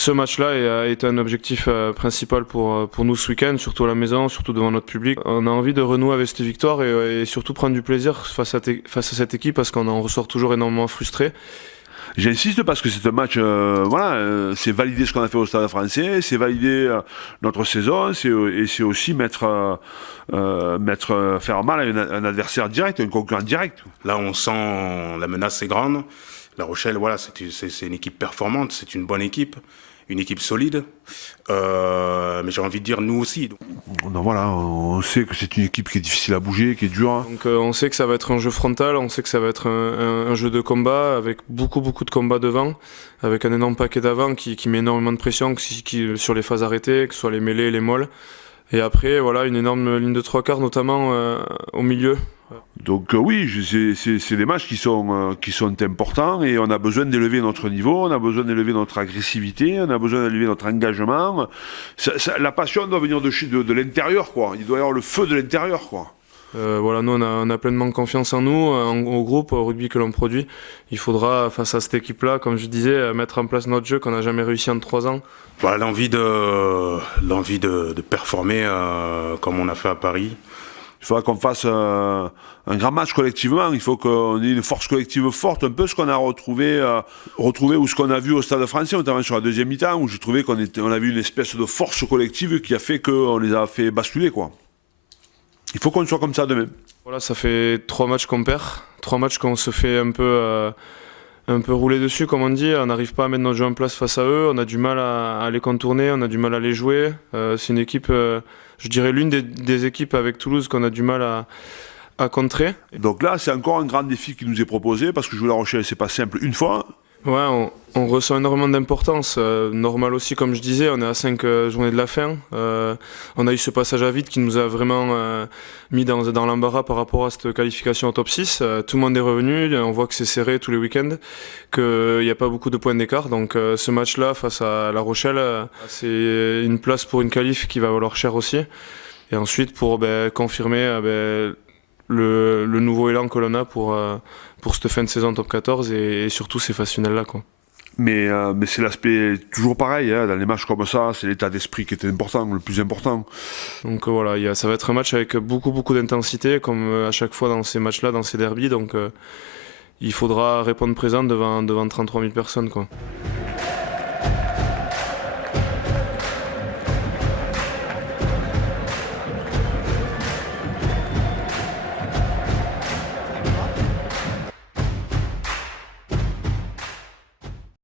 Ce match-là a été un objectif principal pour nous ce week-end, surtout à la maison, surtout devant notre public. On a envie de renouer avec cette victoire et surtout prendre du plaisir face à cette équipe parce qu'on en ressort toujours énormément frustré. J'insiste parce que c'est un match, c'est valider ce qu'on a fait au Stade Français, c'est valider notre saison, et c'est aussi faire mal à un adversaire direct, un concurrent direct. Là, on sent la menace est grande. La Rochelle, voilà, c'est une équipe performante, c'est une bonne équipe, une équipe solide. Mais j'ai envie de dire nous aussi. Donc voilà, on sait que c'est une équipe qui est difficile à bouger, qui est dure. Donc on sait que ça va être un jeu frontal, on sait que ça va être un jeu de combat avec beaucoup de combats devant, avec un énorme paquet d'avant qui met énormément de pression sur les phases arrêtées, que ce soit les mêlées et les molles. Et après, voilà, une énorme ligne de trois quarts, notamment au milieu. Donc oui, c'est des matchs qui sont importants et on a besoin d'élever notre niveau, on a besoin d'élever notre agressivité, on a besoin d'élever notre engagement. La passion doit venir de l'intérieur, quoi. Il doit y avoir le feu de l'intérieur, quoi. Voilà, nous on a pleinement confiance en nous, au groupe, au rugby que l'on produit. Il faudra, face à cette équipe-là, comme je disais, mettre en place notre jeu qu'on n'a jamais réussi en 3 ans. Voilà, l'envie de performer comme on a fait à Paris. Il faudra qu'on fasse un grand match collectivement. Il faut qu'on ait une force collective forte, un peu ce qu'on a retrouvé ou ce qu'on a vu au Stade Français, notamment sur la deuxième mi-temps, où j'ai trouvé qu'on a vu une espèce de force collective qui a fait qu'on les a fait basculer, quoi. Il faut qu'on soit comme ça demain. Voilà, ça fait 3 matchs qu'on perd, 3 matchs qu'on se fait un peu rouler dessus, comme on dit. On n'arrive pas à mettre notre jeu en place face à eux, on a du mal à les contourner, on a du mal à les jouer. C'est une équipe, je dirais l'une des équipes avec Toulouse qu'on a du mal à contrer. Donc là, c'est encore un grand défi qui nous est proposé, parce que jouer La Rochelle, c'est pas simple une fois. Ouais, on ressent énormément d'importance. Normal aussi, comme je disais, on est à 5 journées de la fin. On a eu ce passage à vide qui nous a vraiment mis dans l'embarras par rapport à cette qualification au top 6. Tout le monde est revenu, on voit que c'est serré tous les week-ends, qu'il n'y a pas beaucoup de points d'écart. Donc ce match-là, face à La Rochelle, c'est une place pour une qualif qui va valoir cher aussi. Et ensuite, pour confirmer le nouveau élan que l'on a pour cette fin de saison top 14 et surtout ces phases finales-là, quoi. Mais c'est l'aspect toujours pareil, hein, dans les matchs comme ça, c'est l'état d'esprit qui est important, le plus important. Donc voilà, ça va être un match avec beaucoup d'intensité, comme à chaque fois dans ces matchs-là, dans ces derbys. Donc il faudra répondre présent devant 33 000 personnes, quoi.